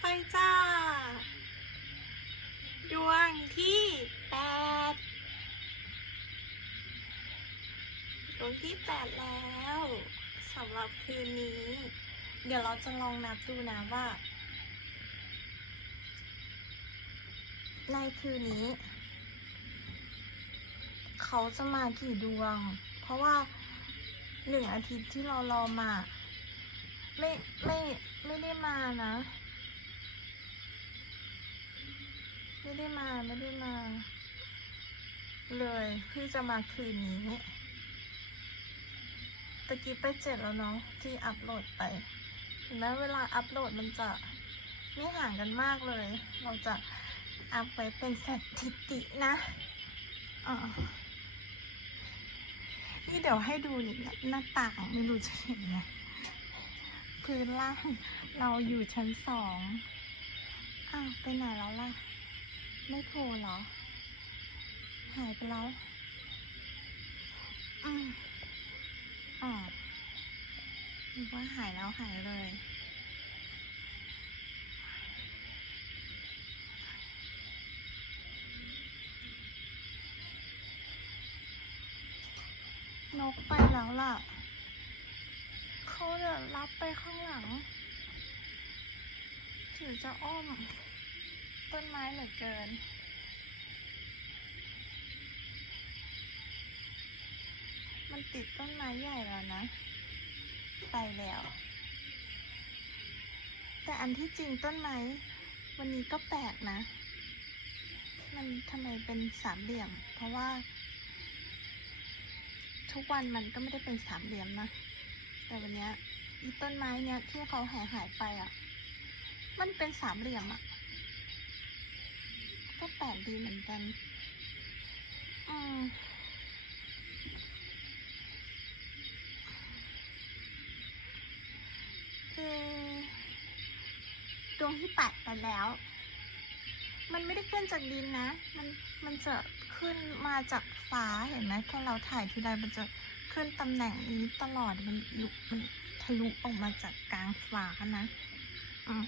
ไปจ้า ดวงที่แปดดวงที่แปดแล้วสำหรับคืนนี้ เดี๋ยวเราจะลองนับดูนะว่า ในคืนนี้ เขาจะมากี่ดวง เพราะว่าหนึ่งอาทิตย์ที่เรารอมา ไม่ไม่ไม่ได้มานะ ไม่ได้มาไม่ได้มา เลยเพิ่งจะมาคืนนี้ตะกี้ไปเจ็ดแล้วเนาะที่อัพโหลดไปเห็นไหมเวลาอัพโหลดมันจะไม่ห่างกันมากเลย เราจะอัพไว้เป็นสถิตินะอ่านี่เดี๋ยวให้ดูนี่หน้าต่างไม่รู้จะเห็นไหมพื้นล่างเราอยู่ชั้นสองอ้าวไปไหนแล้วล่ะ ไม่โผล่เหรอ หายไปแล้วอืมอ๋อนึกว่าหายแล้วหายเลย นกไปแล้วล่ะ เขาเดี๋ยวรับไปข้างหลัง ถือจะอ้อม ต้นไม้เหลือเกิน มันติดต้นไม้ใหญ่แล้วนะ ไปแล้ว แต่อันที่จริงต้นไม้ วันนี้ก็แปลกนะ มันทำไมเป็นสามเหลี่ยม เพราะว่า ทุกวันมันก็ไม่ได้เป็นสามเหลี่ยมนะ แต่วันนี้ต้นไม้เนี้ยที่เขาหายหายไปอะ มันเป็นสามเหลี่ยมอะ ก็แปลกดีเหมือนกัน อืมคือดวงที่แปดไปแล้ว มันไม่ได้ขึ้นจากดินนะ มันมันจะขึ้นมาจากฟ้าเห็นไหมพอเราถ่ายทีไรมันจะขึ้นตำแหน่งนี้ตลอดมันลุกมันทะลุออกมาจากกลางฟ้านะ อืม